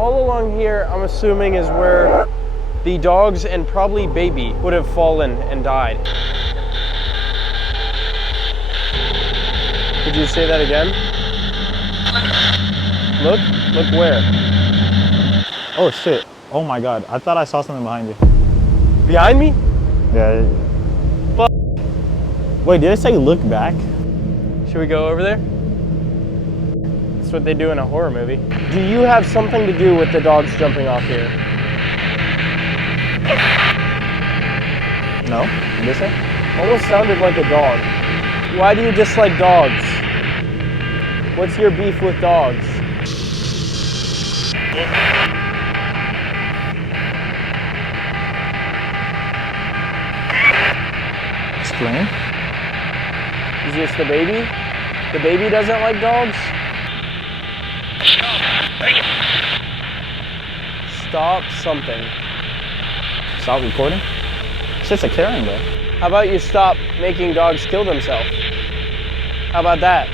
all along here, I'm assuming, is where the dogs and probably baby would have fallen and died. Could you say that again? Look where? Oh shit. Oh my god. I thought I saw something behind you. Behind me? Yeah. Fuck. Wait, did it say look back? Should we go over there? That's what they do in a horror movie. Do you have something to do with the dogs jumping off here? No? What did it say? Almost sounded like a dog. Why do you dislike dogs? What's your beef with dogs? Explain. Is this the baby? The baby doesn't like dogs? Stop something. Stop recording? Shit's a Karen though. How about you stop making dogs kill themselves? How about that?